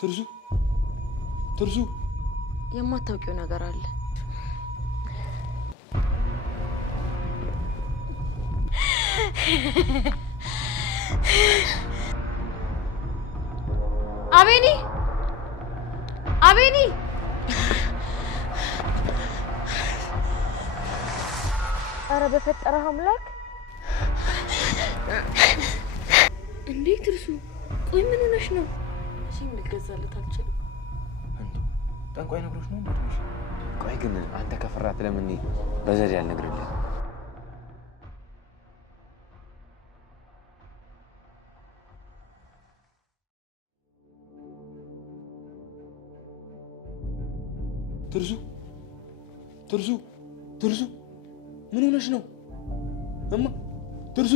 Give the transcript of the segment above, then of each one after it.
ትርሱ የማታውቂው ነገር አለ። አቤኒ አረ በፈጠረህ አምላክ እንዴት ትርሱ? ቆይ ምን ሆነሽ ነው? እሺም ልገዛለት አልችልም። ጠንቋይ ነግሮሽ ነው እንዴ? ቆይ ግን አንተ ከፈራት ለምን በዘዴ አልነግርልህ? ትርሱ ምን ሆነሽ ነው? እማ ትርሱ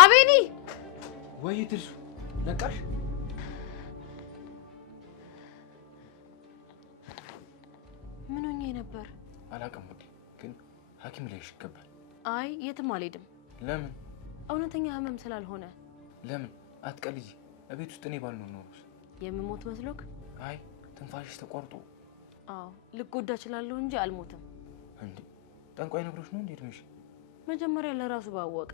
አቤኒ ወይ ትርሱ ነቃሽ? ምን ሆኜ ነበር? አላውቅም ውዴ፣ ግን ሐኪም ላይሽ ይገባል። አይ የትም አልሄድም። ለምን? እውነተኛ ህመም ስላልሆነ። ለምን? አትቀልጂ። እቤት ውስጥ እኔ ባልኖር ኖሮስ? የምሞት መስሎክ? አይ ትንፋሽሽ ተቋርጦ። አዎ ልጎዳ እችላለሁ እንጂ አልሞትም። እንዴ ጠንቋይ ነግሮሽ ነው እንዴ? እድሜሽ መጀመሪያ ለራሱ ባወቀ።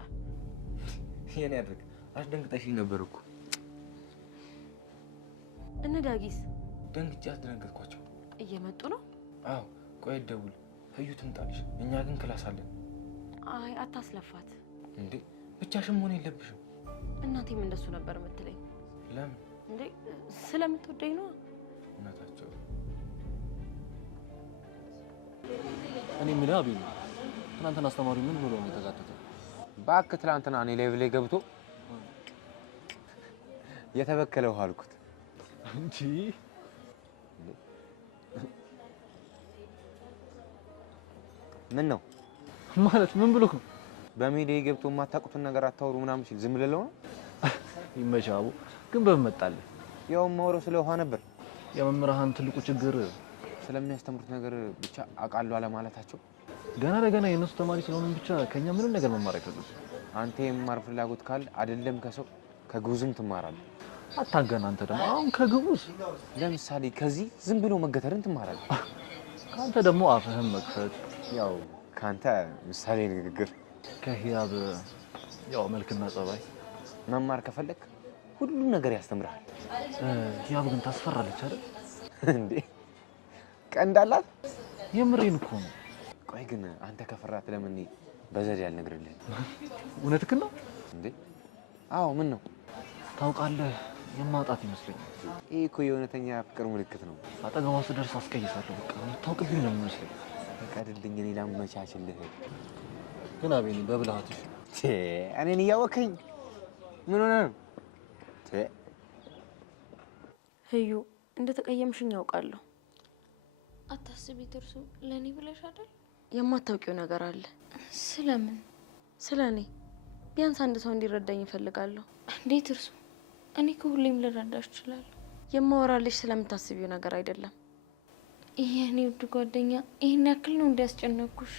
የኔ አድርግ አስደንግጠሽኝ ነበር እኮ። እነ ዳጊስ? ደንግጬ አስደነገጥኳቸው። እየመጡ ነው? አዎ ቆይ ደውል። ህዩ ትምጣልሽ፣ እኛ ግን ክላስ አለን። አይ አታስለፋት። እንዴ ብቻሽን መሆን የለብሽም። እናቴም እንደሱ ነበር የምትለኝ። ለምን? እንዴ ስለምትወደኝ ነው። እናታቸው እኔ የምልህ አቤል፣ ትናንትና አስተማሪው ምን ብሎ ነው የተጋተተው? እባክህ ትናንትና እኔ ላይቭ ላይ ገብቶ የተበከለ ውሃ አልኩት እንጂ ምን ነው ማለት ምን ብሎ ነው? በሚዲያ ገብቶ የማታውቁትን ነገር አታወሩ ምናምን ሲል ዝም ልለው ነው? ይመቻው። ግን በመጣለ ያው ማወራው ስለ ውሃ ነበር። የመምህራን ትልቁ ችግር ስለሚያስተምሩት ነገር ብቻ አውቃለሁ አለማለታቸው። ገና ለገና የነሱ ተማሪ ስለሆነ ብቻ ከኛ ምንም ነገር መማር አይፈልጉም። አንተ የመማር ፍላጎት ካለ አይደለም ከሰው ከግቡዝም ትማራለህ። አታገና አንተ ደግሞ አሁን ከግቡዝ ለምሳሌ ከዚህ ዝም ብሎ መገተርን ትማራለህ። አንተ ደግሞ አፍህን መክፈት፣ ያው ካንተ ምሳሌ ንግግር፣ ከህያብ ያው መልክና ጸባይ መማር ከፈለክ ሁሉም ነገር ያስተምራል። ህያብ ግን ታስፈራለች አይደል እንዴ? ቀንዳላት። የምሬን እኮ ነው። ቆይ ግን አንተ ከፈራት ለምን በዘዴ አልነግርልህ? እውነትህን ነው እንዴ? አዎ ምን ነው? ታውቃለህ የማጣት ይመስለኛል። ይሄ እኮ የእውነተኛ ፍቅር ምልክት ነው። አጠገቧ ስደርስ አስቀይሳለሁ። በቃ ታውቅብኝ ነው የሚመስለኝ። ፈቀድልኝ እኔ ላመቻችልህ። ግን አቤኒ በብልሃትሽ እኔን እያወከኝ ምን ሆነ ነው? ህዩ እንደተቀየምሽኝ ያውቃለሁ። አታስቢ ትርሱ፣ ለኔ ብለሽ አይደል? የማታውቂው ነገር አለ። ስለምን? ስለኔ ቢያንስ አንድ ሰው እንዲረዳኝ እፈልጋለሁ። እንዴት ትርሱ? እኔ ከሁሌም ልረዳሽ እችላለሁ። የማወራልሽ ስለምታስቢው ነገር አይደለም። የኔ ውድ ጓደኛ፣ ይሄን ያክል ነው እንዲያስጨነቁሽ?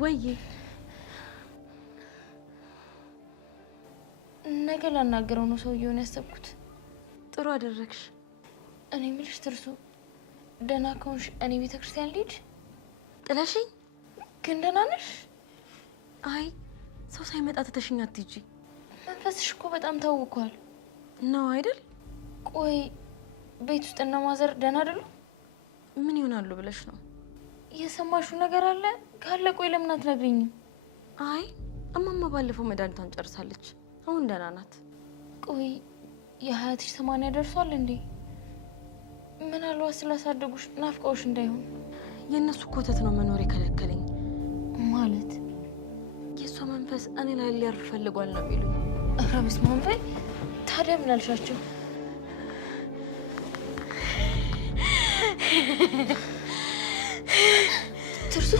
ወይ ነገ ላናገረው ነው ሰውየውን ያሰብኩት። ጥሩ አደረግሽ። እኔ የምልሽ ትርሱ፣ ደህና ከሆንሽ እኔ ቤተክርስቲያን ልሂድ? ጥለሽኝ? ግን ደህና ነሽ? አይ ሰው ሳይመጣ ትተሽኝ አትሂጂ። መንፈስሽ እኮ በጣም ታውቋል ነው አይደል? ቆይ ቤት ውስጥ እና ማዘር ደህና አይደሉ? ምን ይሆናሉ ብለሽ ነው? የሰማሽው ነገር አለ ካለ? ቆይ ለምን አትነግሪኝም? አይ እማማ ባለፈው መድኃኒቷን ጨርሳለች። አሁን ደህና ናት። ቆይ የሀያትሽ 80 ደርሷል እንዴ? ምናልባት ስላሳደጉሽ ናፍቀውሽ እንዳይሆን። የእነሱ ኮተት ነው መኖር የከለከለኝ። ማለት የእሷ መንፈስ እኔ ላይ ሊያርፍ ፈልጓል ነው የሚሉኝ። ኧረ በስመ አብ በይ። ታዲያ ምን አልሻቸው? ትርሱ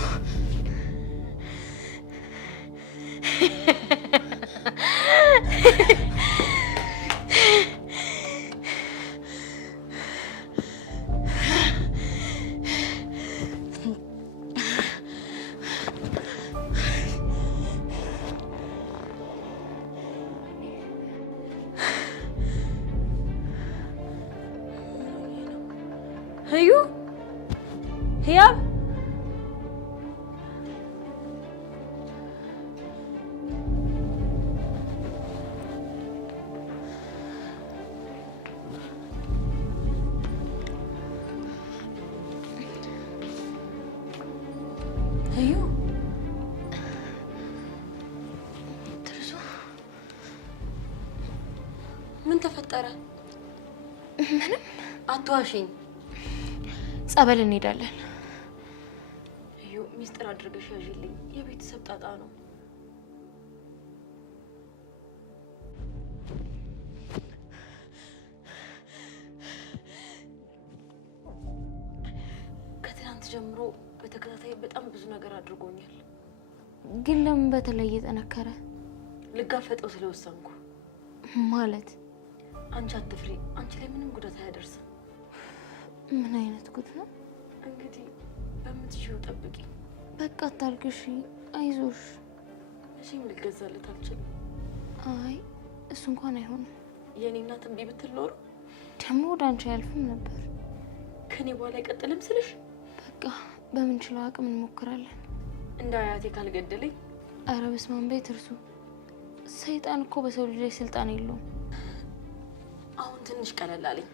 ህዩ ህያብ ህዩ ትርሱ ምን ተፈጠረ? ምንም። አትዋሽኝ። ጸበል እንሄዳለን። ህዩ ሚስጥር አድርገሽ ያዥልኝ። የቤተሰብ ጣጣ ነው። ከትናንት ጀምሮ በተከታታይ በጣም ብዙ ነገር አድርጎኛል። ግን ለምን በተለየ ጠነከረ? ልጋፈጠው ስለወሰንኩ። ማለት አንቺ አትፍሪ፣ አንቺ ላይ ምንም ጉዳት አያደርስም። ምን አይነት ጉድ ነው? እንግዲህ በምትችይው ጠብቂ። በቃ አታልቅሺ፣ አይዞሽ። መቼም ልገዛለት አልችልም። አይ እሱ እንኳን አይሆንም። የኔ እናት እምቢ ብትል ኖሮ ደግሞ ወደ አንቺ አያልፍም ነበር። ከኔ በኋላ አይቀጥልም ስልሽ፣ በቃ በምንችለው አቅም እንሞክራለን። እንደ አያቴ ካልገደለኝ። ኧረ በስመ አብ በይ ትርሱ። ሰይጣን እኮ በሰው ልጅ ላይ ስልጣን የለውም። አሁን ትንሽ ቀለል አለኝ።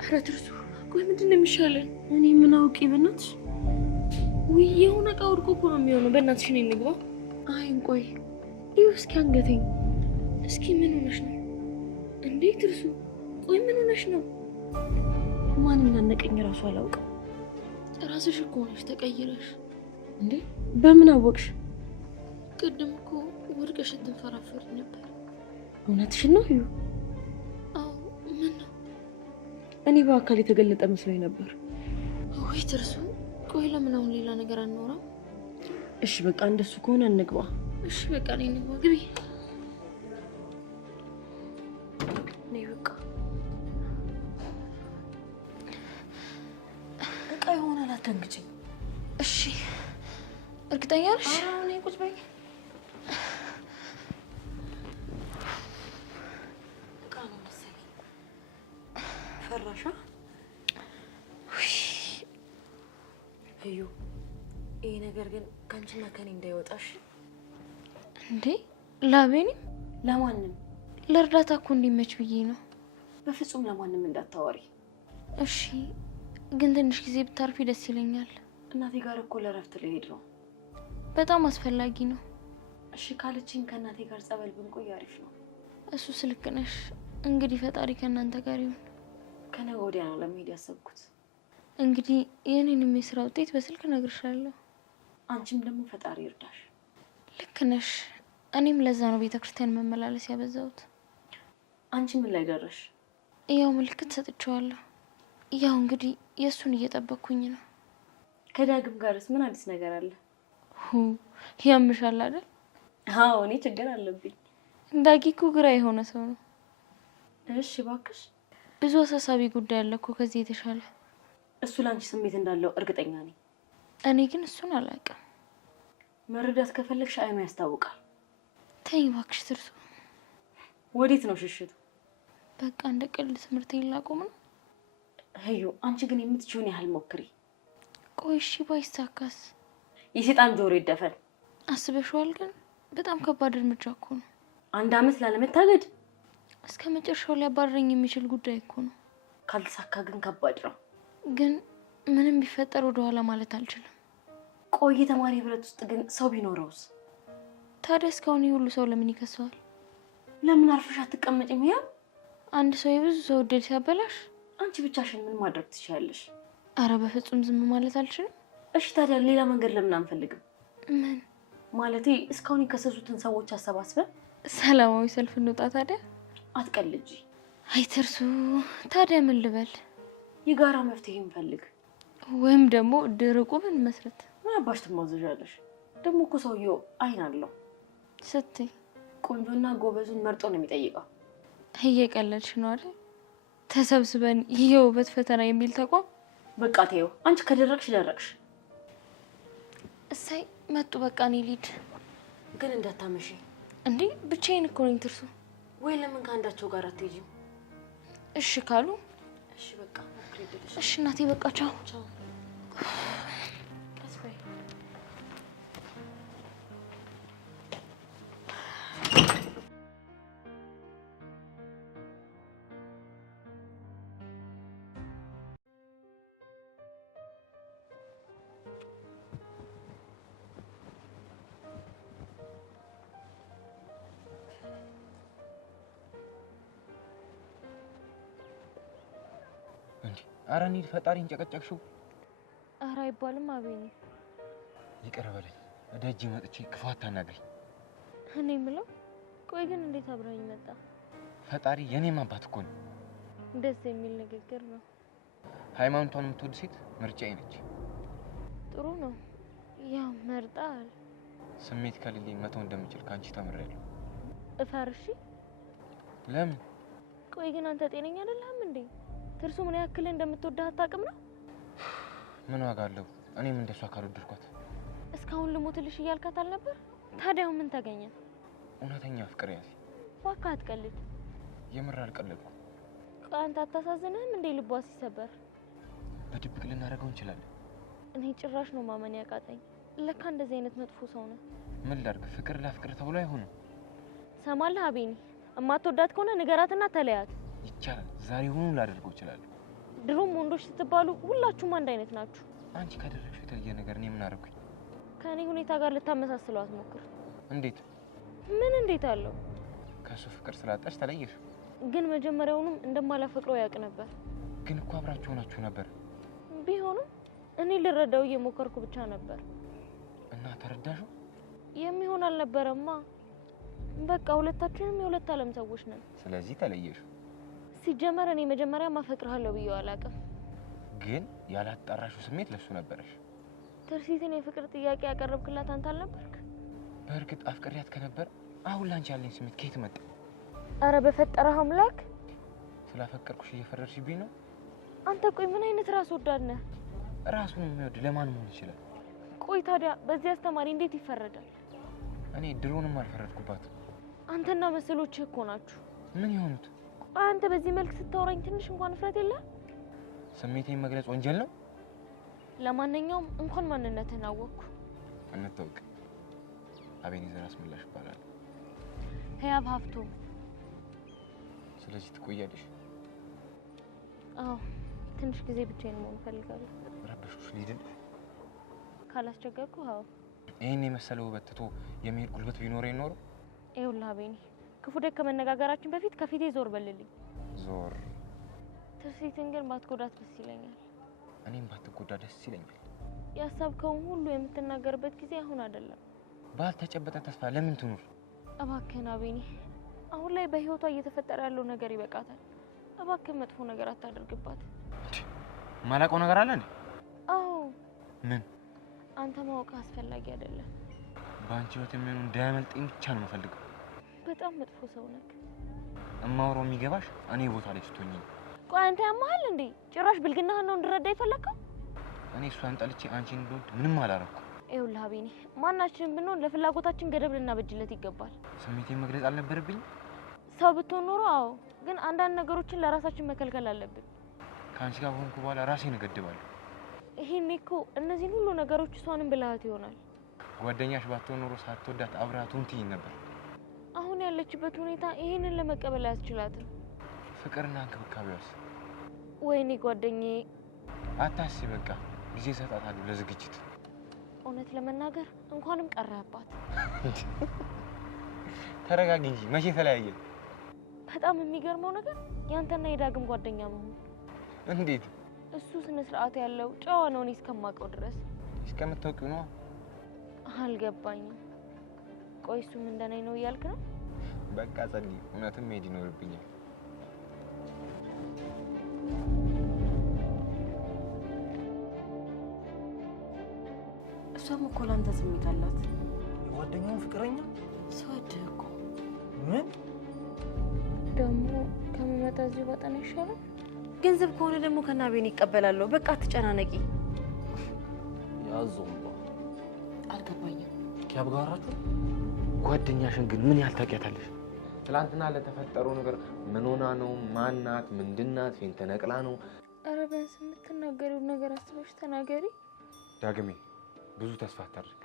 ኧረ ትርሱ ቆይ ምንድን ነው የሚሻለን? እኔ ምን አውቄ በእናትሽ። ውይ የሆነ እቃ ወድቆ እኮ ነው የሚሆነው። በእናትሽ እኔ እንግባ። አይ ቆይ ይኸው እስኪ አንገተኝ። እስኪ ምን ሆነሽ ነው እንዴ ትርሱ? ቆይ ምን ሆነሽ ነው? ማን እንዳነቀኝ እራሱ አላውቅም። ራስሽ እኮ ሆነሽ ተቀይረሽ። እንዴ በምን አወቅሽ? ቅድም እኮ ወድቀሽ ስትንፈራፈሪ ነበር። እውነትሽን ነው እዩ? አዎ ምን ነው? እኔ በአካል የተገለጠ መስሎኝ ነበር። ወይ ትርሱ ቆይ ለምን አሁን ሌላ ነገር አናወራም? እሺ በቃ እንደሱ ከሆነ እንግባ። እሺ በቃ ነኝ እንግባ። ግቢ። ነይ በቃ እቃ ይሆናል። አትደንግጭኝ እሺ። እርግጠኛ ነሽ? አዎ ነይ ቁጭ በይ። እቃ ነው መሰለኝ። ፈራሻ? እዩ ይሄ ነገር ግን ካንቺና ከኔ እንዳይወጣሽ። እንዴ ላቤኒ? ለማንም ለእርዳታ እኮ እንዲመች ብዬ ነው። በፍጹም ለማንም እንዳታወሪ እሺ። ግን ትንሽ ጊዜ ብታርፊ ደስ ይለኛል። እናቴ ጋር እኮ ለእረፍት ልሄድ ነው። በጣም አስፈላጊ ነው። እሺ ካለችኝ ከእናቴ ጋር ጸበል ብንቆይ አሪፍ ነው። እሱ ስልክ ነሽ። እንግዲህ ፈጣሪ ከእናንተ ጋር ይሁን። ከነገ ወዲያ ነው ለመሄድ ያሰብኩት። እንግዲህ የኔንም የስራ ውጤት በስልክ እነግርሻለሁ። አንቺም ደግሞ ፈጣሪ ይርዳሽ። ልክ ነሽ። እኔም ለዛ ነው ቤተክርስቲያን መመላለስ ያበዛሁት። አንቺ ምን ላይ ደረሽ? ያው ምልክት ሰጥቼዋለሁ። ያው እንግዲህ የእሱን እየጠበቅኩኝ ነው። ከዳግም ጋርስ ምን አዲስ ነገር አለ? ያምሻል አይደል? አዎ እኔ ችግር አለብኝ። ዳጊ እኮ ግራ የሆነ ሰው ነው። እሺ እባክሽ። ብዙ አሳሳቢ ጉዳይ አለ እኮ ከዚህ የተሻለ። እሱ ላንቺ ስሜት እንዳለው እርግጠኛ ነኝ። እኔ ግን እሱን አላውቅም። መረዳት ከፈለግሽ አይኑ ያስታውቃል። ተይ እባክሽ ትርሱ። ወዴት ነው ሽሽቱ? በቃ እንደ ቀልድ ትምህርቴን ላቆም ነው። ህዩ አንቺ ግን የምትችይውን ያህል ሞክሪ። ቆይ እሺ ባይሳካስ? የሰይጣን ጆሮ ይደፈን። አስበሽዋል? ግን በጣም ከባድ እርምጃ እኮ ነው። 1 አመት ላለመታገድ እስከ መጨረሻው ሊያባረኝ የሚችል ጉዳይ እኮ ነው። ካልተሳካ ግን ከባድ ነው። ግን ምንም ቢፈጠር ወደ ኋላ ማለት አልችልም። ቆይ ተማሪ ህብረት ውስጥ ግን ሰው ቢኖረውስ? ታዲያ እስካሁን ሁሉ ሰው ለምን ይከሰዋል? ለምን አርፈሽ አትቀመጪም? ያ አንድ ሰው የብዙ ሰው እድል ሲያበላሽ አንቺ ብቻሽን ምን ማድረግ ትችያለሽ? አረ በፍጹም ዝም ማለት አልችልም። እሺ ታዲያ ሌላ መንገድ ለምን አንፈልግም? ምን ማለቴ እስካሁን የከሰሱትን ሰዎች አሰባስበን ሰላማዊ ሰልፍ እንውጣ። ታዲያ አትቀልጂ። አይ ትርሱ፣ ታዲያ ምን ልበል? የጋራ መፍትሄ እንፈልግ፣ ወይም ደግሞ ድርቁ ምን መስረት። ምን አባሽ ትማዘዣለሽ? ደግሞ እኮ ሰውየው አይን አለው ስትይ ቆንጆና ጎበዙን መርጦ ነው የሚጠይቀው። እየቀለድሽ ነው አይደል? ተሰብስበን የውበት ፈተና የሚል ተቋም። በቃ ተይው፣ አንቺ ከደረቅሽ ደረቅሽ። እሳይ መጡ። በቃ እኔ ልሂድ። ግን እንዳታመሺ እንዴ። ብቻዬን እኮ ነኝ ትርሱ። ወይ ለምን ከአንዳቸው ጋር አትሄጂም? እሺ ካሉ እሺ በቃ ሞክሪልሽ። እሺ እናቴ፣ በቃ ቻው ቻው። ቀስ በይ። ኧረ እንሂድ። ፈጣሪን ጨቀጨቅሽው። ኧረ አይባልም አቤኔ። ይቅር በለኝ። ደጅ መጥቼ ክፉ አታናግሪኝ። እኔ የምለው ቆይ ግን እንዴት አብረኸኝ መጣ? ፈጣሪ የኔም አባት እኮ ነው። ደስ የሚል ንግግር ነው። ሃይማኖቷን የምትወድ ሴት ምርጫዬ ነች። ጥሩ ነው። ያው መርጣል። ስሜት ከሌለኝ መተው እንደምችል ካንቺ ተምሬያለሁ። እፈርሺ። ለምን? ቆይ ግን አንተ ጤነኛ አይደለህም እንዴ? ትርሱ ምን ያክል እንደምትወድህ አታውቅም ነው? ምን ዋጋ አለው? እኔም እንደሷ ካልወደድኳት። እስካሁን ልሞትልሽ እያልካት አልነበር? ታዲያው ምን ተገኘ? እውነተኛ ፍቅር ያዝ። እባክህ አትቀልድ። የምር አልቀለድኩም። ቆይ አንተ አታሳዝንህም እንዴ ልቧ ሲሰበር? በድብቅ ልናደርገው እንችላለን። እኔ ጭራሽ ነው ማመን ያቃተኝ። ለካ እንደዚህ አይነት መጥፎ ሰው ነው። ምን ላድርግ? ፍቅር ለፍቅር ተብሎ አይሆንም። ሰማለህ አቤኔ? እማትወዳት ከሆነ ንገራትና ተለያት። ይቻላል። ዛሬ ሆኖ ላደርገው እችላለሁ። ድሮም ወንዶች ስትባሉ ሁላችሁም አንድ አይነት ናችሁ። አንቺ ካደረግሽው የተለየ ነገር እኔ ምን አደረኩኝ? ከእኔ ሁኔታ ጋር ልታመሳስለው አትሞክር። እንዴት? ምን እንዴት አለው? ከሱ ፍቅር ስላጣሽ ተለየሽ። ግን መጀመሪያውንም እንደማላፈቅረው ያውቅ ነበር። ግን እኮ አብራችሁ ሆናችሁ ነበር። ቢሆንም እኔ ልረዳው እየሞከርኩ ብቻ ነበር። እና ተረዳሽው? የሚሆን አልነበረማ። በቃ ሁለታችንም የሁለት ዓለም ሰዎች ነን። ስለዚህ ተለየሽ። ሲጀመር እኔ መጀመሪያ ማፈቅርሃለሁ ብዬው አላውቅም። ግን ያላጣራሽው ስሜት ለሱ ነበረሽ። ትርሲትን የፍቅር ጥያቄ ያቀረብክላት አንተ አልነበርክ? በእርግጥ አፍቅሪያት ከነበር አሁን ላንቺ ያለኝ ስሜት ከየት መጣ? አረ በፈጠረህ አምላክ! ስላፈቀርኩሽ እየፈረድሽብኝ ነው? አንተ ቆይ ምን አይነት ራስ ወዳድ ነህ? ራሱን የሚወድ ለማን መሆን ይችላል? ቆይ ታዲያ በዚህ አስተማሪ እንዴት ይፈረዳል? እኔ ድሮንም አልፈረድኩባትም። አንተና መሰሎችህ እኮ ናችሁ። ምን ይሆኑት? አንተ በዚህ መልክ ስታወራኝ ትንሽ እንኳን እፍረት የለ? ስሜቴን መግለጽ ወንጀል ነው? ለማንኛውም እንኳን ማንነትህን አወቅኩ። እንታወቅ። አቤኔዘር አስመላሽ ይባላል። ህያብ ሀብቶ። ስለዚህ ትቆያለሽ? አዎ ትንሽ ጊዜ ብቻዬን መሆን እፈልጋለሁ። ረበሽኩሽ? ልሂድ ካላስቸገርኩ? አዎ። ይሄን የመሰለ ውበት ትቶ የሚሄድ ጉልበት ቢኖረኝ ኖሮ። ይኸውልህ አቤኔ፣ ክፉ ደግ ከመነጋገራችን በፊት ከፊቴ ዞር በልልኝ። ዞር? ትርሲትን ግን ባትጎዳት ደስ ይለኛል። እኔም ባትጎዳ ደስ ይለኛል። ያሰብከውን ሁሉ የምትናገርበት ጊዜ አሁን አይደለም። ባልተጨበጠ ተስፋ ለምን ትኑር? እባክህን አቤኔ፣ አሁን ላይ በህይወቷ እየተፈጠረ ያለው ነገር ይበቃታል። እባክህን መጥፎ ነገር አታደርግባት። ማላውቀው ነገር አለ እንዴ? አዎ። ምን? አንተ ማወቅ አስፈላጊ አይደለም። በአንቺ ህይወት የሚሆኑ እንዳያመልጠኝ ብቻ ነው የምፈልገው። በጣም መጥፎ ሰው ነህ። እማወራው የሚገባሽ እኔ ቦታ ላይ ስትሆኚ ነው። ቆይ አንተ ያመሃል እንዴ? ጭራሽ ብልግናህን ነው እንድረዳ የፈለከው? እኔ እሷን ጠልቼ አንቺን እንደወድ ምንም አላረኩ። ይኸውልህ አቤኔ፣ ማናችንም ብንሆን ለፍላጎታችን ገደብ ልናበጅለት ይገባል። ስሜቴን መግለጽ አልነበረብኝ? ሰው ብትሆን ኖሮ አዎ፣ ግን አንዳንድ ነገሮችን ለራሳችን መከልከል አለብን። ከአንቺ ጋር ሆንኩ በኋላ ራሴን እገድባለሁ። ይሄኔ እኮ እነዚህን ሁሉ ነገሮች እሷንም ብልሃት ይሆናል። ጓደኛሽ ባትሆን ኖሮ ሳትወዳት አብራቱን ትይኝ ነበር። አሁን ያለችበት ሁኔታ ይሄንን ለመቀበል አያስችላትም። ፍቅርና እንክብካቤዋስ? ወይኔ ጓደኛዬ። አታስቢ፣ በቃ ጊዜ እሰጣታለሁ ለዝግጅት። እውነት ለመናገር እንኳንም ቀረህባት። ተረጋጊ እንጂ መቼ ተለያየን? በጣም የሚገርመው ነገር ያንተና የዳግም ጓደኛ መሆኑ። እንዴት? እሱ ስነ ስርዓት ያለው ጨዋ ነው እኔ እስከማውቀው ድረስ። እስከምታውቂው ነው? አልገባኝም። ቆይ እሱም እንደኔ ነው እያልክ ነው? በቃ ጸዲ፣ እውነትም መሄድ ይኖርብኛል። እሷም እኮ ላንተ ስሜት አላት። የጓደኛውን ፍቅረኛ ስወድህ እኮ ምን ደግሞ ከመመጣ እዚሁ ባጠና ይሻላል። ገንዘብ ከሆነ ደግሞ ከናቤን ይቀበላለሁ። በቃ አትጨናነቂ። ያዘው አልገባኝም። ያብጋራችሁ ጓደኛሽን ግን ምን ያህል ታውቂያታለሽ? ትላንትና ለተፈጠረው ነገር ምን ሆና ነው? ማናት? ምንድናት? ፌን ተነቅላ ነው? ኧረ ቢያንስ የምትናገሪውን ነገር አስበሽ ተናገሪ። ዳግሜ ብዙ ተስፋ አታድርግ።